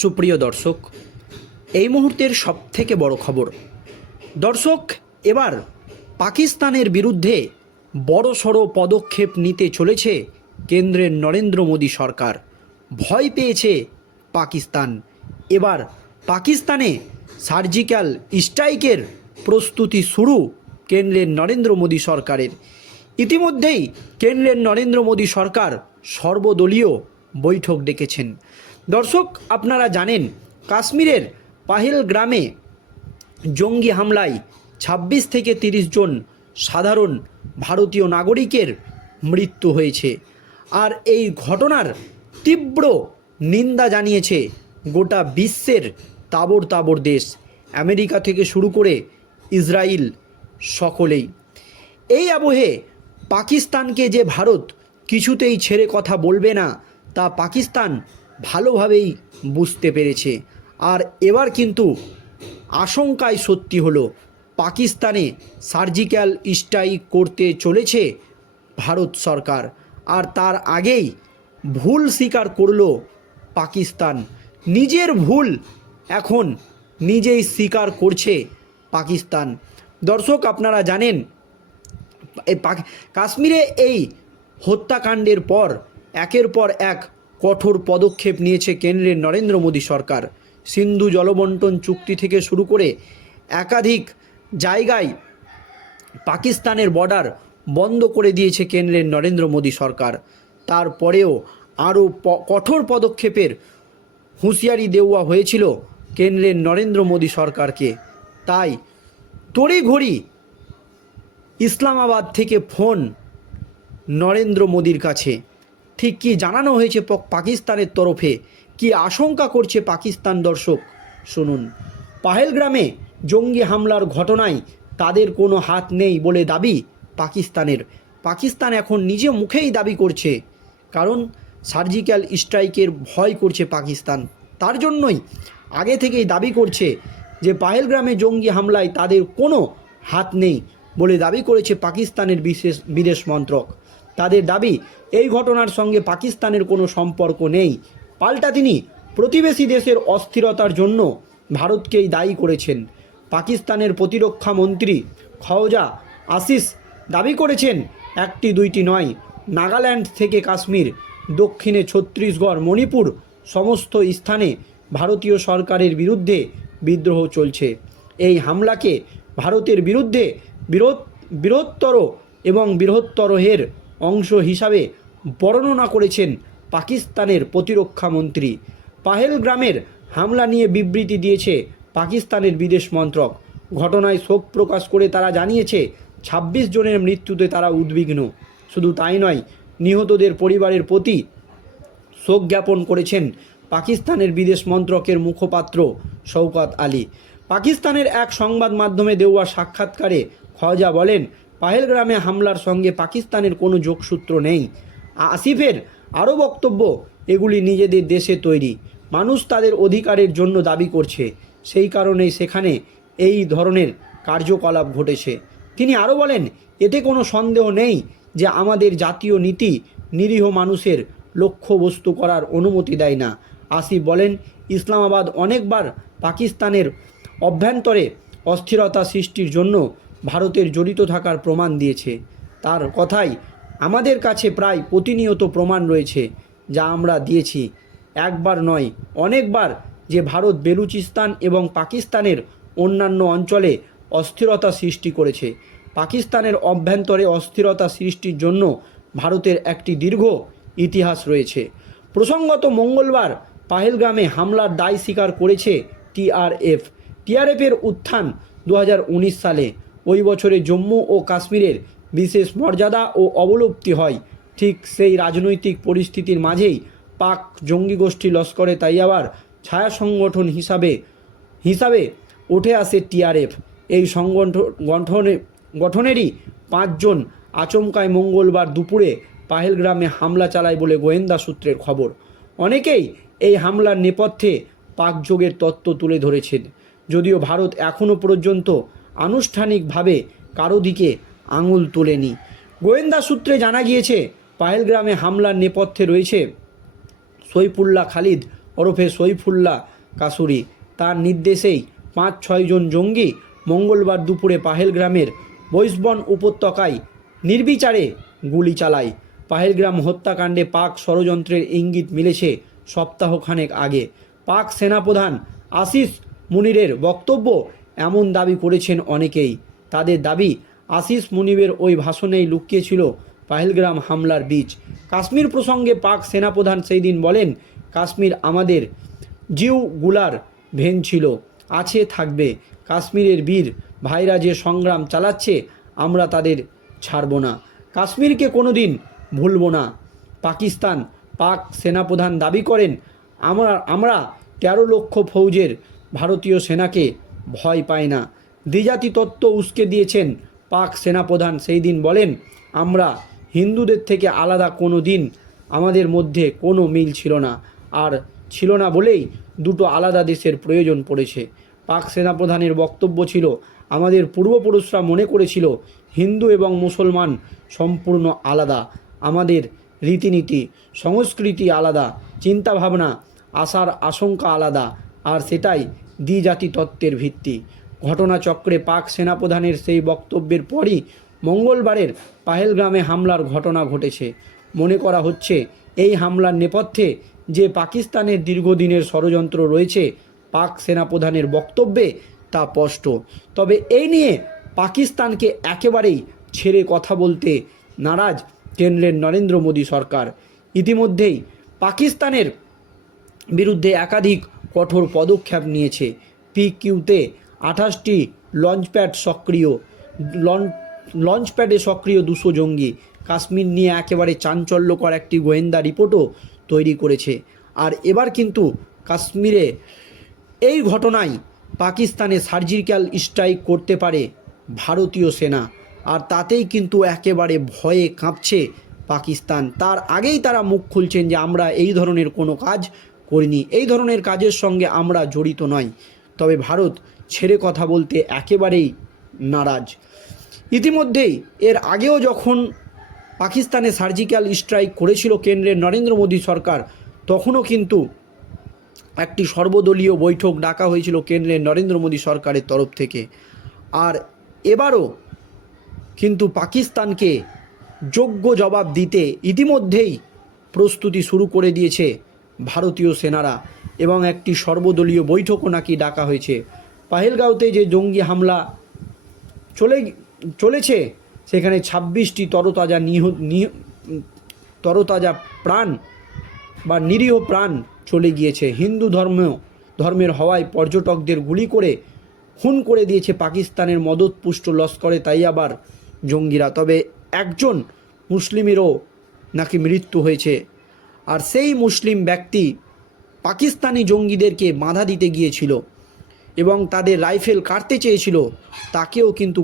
সুপ্রিয় দর্শক, এই মুহূর্তের সবথেকে বড় খবর। দর্শক, এবার পাকিস্তানের বিরুদ্ধে বড় সড়ো পদক্ষেপ নিতে চলেছে কেন্দ্রের নরেন্দ্র মোদী সরকার। ভয় পেয়েছে পাকিস্তান। এবার পাকিস্তানে সার্জিক্যাল স্ট্রাইকের প্রস্তুতি শুরু কেন্দ্রের নরেন্দ্র মোদী সরকারের। ইতিমধ্যেই কেন্দ্রের নরেন্দ্র মোদী সরকার সর্বদলীয় বৈঠক ডেকেছেন। দর্শক, আপনারা জানেন, কাশ্মীরের পাহেল গ্রামে জঙ্গি হামলায় ২৬ থেকে ৩০ জন সাধারণ ভারতীয় নাগরিকের মৃত্যু হয়েছে। আর এই ঘটনার তীব্র নিন্দা জানিয়েছে গোটা বিশ্বের তাবর তাবর দেশ। আমেরিকা থেকে শুরু করে ইসরায়েল সকলেই। এই আবহে পাকিস্তানকে যে ভারত কিছুতেই ছেড়ে কথা বলবে না, তা পাকিস্তান ভালোভাবেই বুঝতে পেরেছে। আর এবার কিন্তু আশঙ্কায় সত্যি হলো, পাকিস্তানে সার্জিক্যাল স্ট্রাইক করতে চলেছে ভারত সরকার। আর তার আগেই ভুল স্বীকার করল পাকিস্তান। নিজের ভুল এখন নিজেই স্বীকার করছে পাকিস্তান। দর্শক, আপনারা জানেন কাশ্মীরে এই হত্যাকাণ্ডের পর, একের পর এক কঠোর পদক্ষেপ নিয়েছে কেন্দ্রের নরেন্দ্র মোদী সরকার। সিন্ধু জলবন্টন চুক্তি থেকে শুরু করে একাধিক জায়গায় পাকিস্তানের বর্ডার বন্ধ করে দিয়েছে কেন্দ্রের নরেন্দ্র মোদী সরকার। তারপরেও আরও কঠোর পদক্ষেপের হুঁশিয়ারি দেওয়া হয়েছিল কেন্দ্রের নরেন্দ্র মোদী সরকারকে। তাই তড়িঘড়ি ইসলামাবাদ থেকে ফোন নরেন্দ্র মোদির কাছে। ঠিক কি জানানো হয়েছে পাকিস্তানের তরফে? কি আশঙ্কা করছে পাকিস্তান দর্শক? শুনুন। পাহেলগ্রামে জঙ্গি হামলার ঘটনায় তাদের কোনো হাত নেই বলে দাবি পাকিস্তানের। পাকিস্তান এখন নিজে মুখেই দাবি করছে, কারণ সার্জিক্যাল স্ট্রাইকের ভয় করছে পাকিস্তান। তার জন্যই আগে থেকেই দাবি করছে যে পাহেলগ্রামে জঙ্গি হামলায় তাদের কোনো হাত নেই বলে দাবি করেছে পাকিস্তানের বিশেষ বিদেশ মন্ত্রক। তাদের দাবি, এই ঘটনার সঙ্গে পাকিস্তানের কোনো সম্পর্ক নেই। পাল্টা তিনি, প্রতিবেশী দেশের অস্থিরতার জন্য ভারতকেই দায়ী করেছেন। পাকিস্তানের প্রতিরক্ষা মন্ত্রী খওজা আশিস দাবি করেছেন, একটি দুইটি নয়, নাগাল্যান্ড থেকে কাশ্মীর, দক্ষিণে ছত্তিশগড়, মণিপুর সমস্ত স্থানে ভারতীয় সরকারের বিরুদ্ধে বিদ্রোহ চলছে। এই হামলাকে ভারতের বিরুদ্ধে বিরোধ বৃহত্তর এবং বৃহত্তরের অংশ হিসাবে বর্ণনা করেছেন পাকিস্তানের প্রতিরক্ষা মন্ত্রী। পাহেলগ্রামের হামলা নিয়ে বিবৃতি দিয়েছে পাকিস্তানের বিদেশ মন্ত্রক। ঘটনায় শোক প্রকাশ করে তারা জানিয়েছে ২৬ জনের মৃত্যুতে তারা উদ্বিগ্ন। শুধু তাই নয়, নিহতদের পরিবারের প্রতি শোক জ্ঞাপন করেছেন পাকিস্তানের বিদেশ মন্ত্রকের মুখপাত্র শওকত আলী। পাকিস্তানের এক সংবাদ মাধ্যমে দেওয়া সাক্ষাৎকারে খওয়াজা বলেন পাহেলগ্রামে হামলার সঙ্গে পাকিস্তানের কোনো যোগসূত্র নেই। আসিফের আরও বক্তব্য, এগুলি নিজেদের দেশে তৈরি। মানুষ তাদের অধিকারের জন্য দাবি করছে। সেই কারণেই সেখানে এই ধরনের কার্যকলাপ ঘটেছে। তিনি আরও বলেন, এতে কোনো সন্দেহ নেই যে আমাদের জাতীয় নীতি নিরীহ মানুষের লক্ষ্যবস্তু করার অনুমতি দেয় না। আসিফ বলেন, ইসলামাবাদ অনেকবার পাকিস্তানের অভ্যন্তরে অস্থিরতা সৃষ্টির জন্য ভারতের জড়িত থাকার প্রমাণ দিয়েছে। তার কথাই আমাদের কাছে প্রায় প্রতিনিয়ত প্রমাণ রয়েছে, যা আমরা দিয়েছি। একবার নয়, অনেকবার যে ভারত বেলুচিস্তান এবং পাকিস্তানের অন্যান্য অঞ্চলে অস্থিরতা সৃষ্টি করেছে। পাকিস্তানের অভ্যন্তরে অস্থিরতা সৃষ্টির জন্য ভারতের একটি দীর্ঘ ইতিহাস রয়েছে। প্রসঙ্গত মঙ্গলবার পাহেলগ্রামে হামলার দায় স্বীকার করেছে টিআরএফ। টিআরএফের উত্থান দু হাজার উনিশ সালে ওই বছরে জম্মু ও কাশ্মীরের বিশেষ মর্যাদা ও অবলুপ্তি হয়। ঠিক সেই রাজনৈতিক পরিস্থিতির মাঝেই পাক জঙ্গি গোষ্ঠী লস্করে তাইয়াবার ছায়া সংগঠন হিসাবে হিসাবে উঠে আসে টিআরএফ এই সংগঠন গঠনে, গঠনেরই পাঁচজন আচমকায় মঙ্গলবার দুপুরে পাহেলগ্রামে হামলা চালায় বলে গোয়েন্দা সূত্রের খবর। অনেকেই এই হামলার নেপথ্যে পাকযোগের তত্ত্ব তুলে ধরেছেন। যদিও ভারত এখনও পর্যন্ত আনুষ্ঠানিকভাবে কারও দিকে আঙুল তোলেনি। গোয়েন্দা সূত্রে জানা গিয়েছে পাহেলগ্রামে হামলার নেপথ্যে রয়েছে সৈফুল্লাহ খালিদ ওরফে সইফুল্লাহ কাসুরি। তার নির্দেশেই পাঁচ ছয়জন জঙ্গি মঙ্গলবার দুপুরে পাহেলগ্রামের বৈশবন উপত্যকায় নির্বিচারে গুলি চালায়। পাহেলগ্রাম হত্যাকাণ্ডে পাক ষড়যন্ত্রের ইঙ্গিত মিলেছে সপ্তাহখানেক আগে। পাক সেনাপ্রধান আশিস মুনিরের বক্তব্য এমন দাবি করেছেন অনেকেই। তাদের দাবি, আশিস মুনিবের ওই ভাষণেই লুকিয়েছিল পাহেলগ্রাম হামলার বীজ। কাশ্মীর প্রসঙ্গে পাক সেনাপ্রধান সেই দিন বলেন, কাশ্মীর আমাদের জিউ গুলার ভেন ছিল, আছে, থাকবে। কাশ্মীরের বীর ভাইরা যে সংগ্রাম চালাচ্ছে, আমরা তাদের ছাড়ব না। কাশ্মীরকে কোনোদিন ভুলব না। পাকিস্তান পাক সেনাপ্রধান দাবি করেন, আমরা আমরা তেরো লক্ষ ফৌজের ভারতীয় সেনাকে ভয় পায় না। দ্বিজাতি তত্ত্ব উস্কে দিয়েছেন পাক সেনাপ্রধান। সেই দিন বলেন, আমরা হিন্দুদের থেকে আলাদা কোনো দিন আমাদের মধ্যে কোনো মিল ছিল না। আর ছিল না বলেই দুটো আলাদা দেশের প্রয়োজন পড়েছে। পাক সেনাপ্রধানের বক্তব্য ছিল, আমাদের পূর্বপুরুষরা মনে করেছিল হিন্দু এবং মুসলমান সম্পূর্ণ আলাদা। আমাদের রীতিনীতি, সংস্কৃতি আলাদা। চিন্তাভাবনা, আশার আশঙ্কা আলাদা। আর সেটাই দ্বিজাতি তত্ত্বের ভিত্তি। ঘটনাচক্রে পাক সেনাপ্রধানের সেই বক্তব্যের পরই মঙ্গলবারের পাহেলগ্রামে হামলার ঘটনা ঘটেছে। মনে করা হচ্ছে, এই হামলার নেপথ্যে যে পাকিস্তানের দীর্ঘদিনের ষড়যন্ত্র রয়েছে পাক সেনাপ্রধানের বক্তব্যে তা স্পষ্ট। তবে এই নিয়ে পাকিস্তানকে একেবারেই ছেড়ে কথা বলতে নারাজ কেন্দ্রের নরেন্দ্র মোদী সরকার। ইতিমধ্যেই পাকিস্তানের বিরুদ্ধে একাধিক কঠোর পদক্ষেপ নিয়েছে। পিকিউতে আঠাশটি লঞ্চপ্যাড সক্রিয় লঞ্চ লঞ্চপ্যাডে সক্রিয় দুশো জঙ্গি। কাশ্মীর নিয়ে একেবারে চাঞ্চল্যকর একটি গোয়েন্দা রিপোর্টও তৈরি করেছে। আর এবার কিন্তু কাশ্মীরে এই ঘটনায় পাকিস্তানে সার্জিক্যাল স্ট্রাইক করতে পারে ভারতীয় সেনা। আর তাতেই কিন্তু একেবারে ভয়ে কাঁপছে পাকিস্তান। তার আগেই তারা মুখ খুলছেন যে আমরা এই ধরনের কোনো কাজ করিনি। এই ধরনের কাজের সঙ্গে আমরা জড়িত নই। তবে ভারত ছেড়ে কথা বলতে একেবারেই নারাজ। ইতিমধ্যেই এর আগেও যখন পাকিস্তানে সার্জিক্যাল স্ট্রাইক করেছিল কেন্দ্রের নরেন্দ্র মোদী সরকার, তখনও কিন্তু একটি সর্বদলীয় বৈঠক ডাকা হয়েছিল কেন্দ্রের নরেন্দ্র মোদী সরকারের তরফ থেকে। আর এবারও কিন্তু পাকিস্তানকে যোগ্য জবাব দিতে ইতিমধ্যেই প্রস্তুতি শুরু করে দিয়েছে ভারতীয় সেনারা এবং একটি সর্বদলীয় বৈঠকও নাকি ডাকা হয়েছে। পাহেলগাঁওতে যে জঙ্গি হামলা চলে চলেছে, সেখানে ছাব্বিশটি তরতাজা নিহ তরতাজা প্রাণ বা নিরীহ প্রাণ চলে গিয়েছে। হিন্দু ধর্ম ধর্মের হওয়ায় পর্যটকদের গুলি করে, খুন করে দিয়েছে পাকিস্তানের মদতপুষ্ট লস্করে, তাই আবার জঙ্গিরা। তবে একজন মুসলিমেরও নাকি মৃত্যু হয়েছে। আর সেই মুসলিম ব্যক্তি পাকিস্তানি জঙ্গিদেরকে বাধা দিতে গিয়েছিল এবং তাদের রাইফেল কাটতে চেয়েছিল, তাকেও কিন্তু